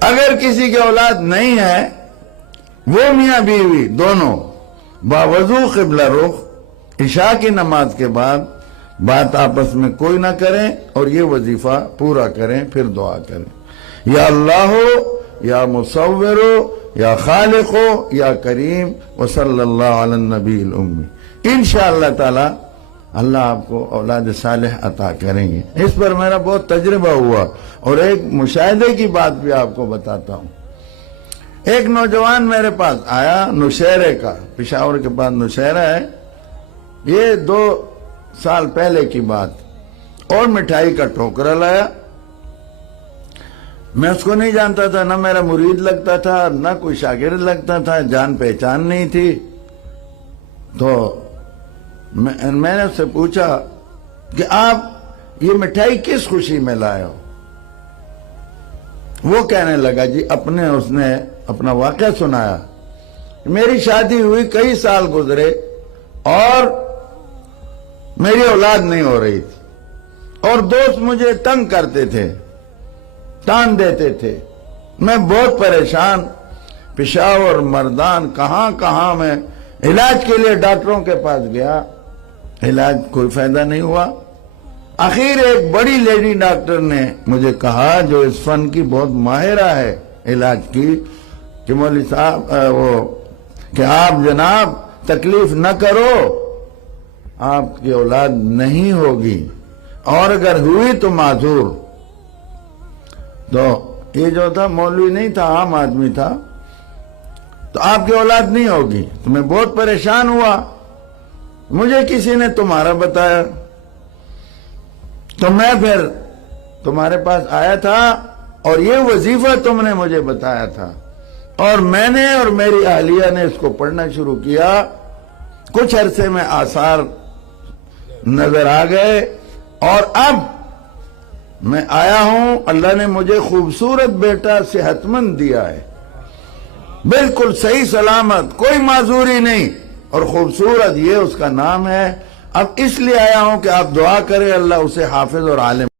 اگر کسی کی اولاد نہیں ہے، وہ میاں بیوی دونوں باوضو قبلہ رخ عشاء کی نماز کے بعد بات آپس میں کوئی نہ کریں اور یہ وظیفہ پورا کریں، پھر دعا کریں، یا اللہ ہو یا مصور ہو یا خالق ہو یا کریم وصلی اللہ علی النبی الامی، انشاءاللہ تعالی اللہ آپ کو اولاد صالح عطا کریں گے۔ اس پر میرا بہت تجربہ ہوا اور ایک مشاہدے کی بات بھی آپ کو بتاتا ہوں۔ ایک نوجوان میرے پاس آیا، نوشہرے کا، پشاور کے پاس نوشہرہ ہے، یہ 2 سال پہلے کی بات، اور مٹھائی کا ٹوکرا لایا۔ میں اس کو نہیں جانتا تھا، نہ میرا مرید لگتا تھا نہ کوئی شاگرد لگتا تھا، جان پہچان نہیں تھی۔ تو میں نے اس سے پوچھا کہ آپ یہ مٹھائی کس خوشی میں لائے ہو؟ وہ کہنے لگا جی اس نے اپنا واقعہ سنایا، میری شادی ہوئی، کئی سال گزرے اور میری اولاد نہیں ہو رہی تھی، اور دوست مجھے تنگ کرتے تھے، تان دیتے تھے، میں بہت پریشان، پشاور، مردان، کہاں میں علاج کے لیے ڈاکٹروں کے پاس گیا، علاج کوئی فائدہ نہیں ہوا۔ آخر ایک بڑی لیڈی ڈاکٹر نے مجھے کہا، جو اس فن کی بہت ماہرہ ہے علاج کی، کہ مولوی صاحب کہ آپ جناب تکلیف نہ کرو، آپ کی اولاد نہیں ہوگی، اور اگر ہوئی تو معذور۔ تو یہ جو تھا مولوی نہیں تھا، عام آدمی تھا، تو آپ کی اولاد نہیں ہوگی۔ تو میں بہت پریشان ہوا، مجھے کسی نے تمہارا بتایا، تو میں پھر تمہارے پاس آیا تھا، اور یہ وظیفہ تم نے مجھے بتایا تھا، اور میں نے اور میری اہلیہ نے اس کو پڑھنا شروع کیا۔ کچھ عرصے میں آثار نظر آ گئے، اور اب میں آیا ہوں، اللہ نے مجھے خوبصورت بیٹا صحت مند دیا ہے، بالکل صحیح سلامت، کوئی معذوری نہیں، اور خوبصورت، یہ اس کا نام ہے۔ اب اس لیے آیا ہوں کہ آپ دعا کریں اللہ اسے حافظ اور عالم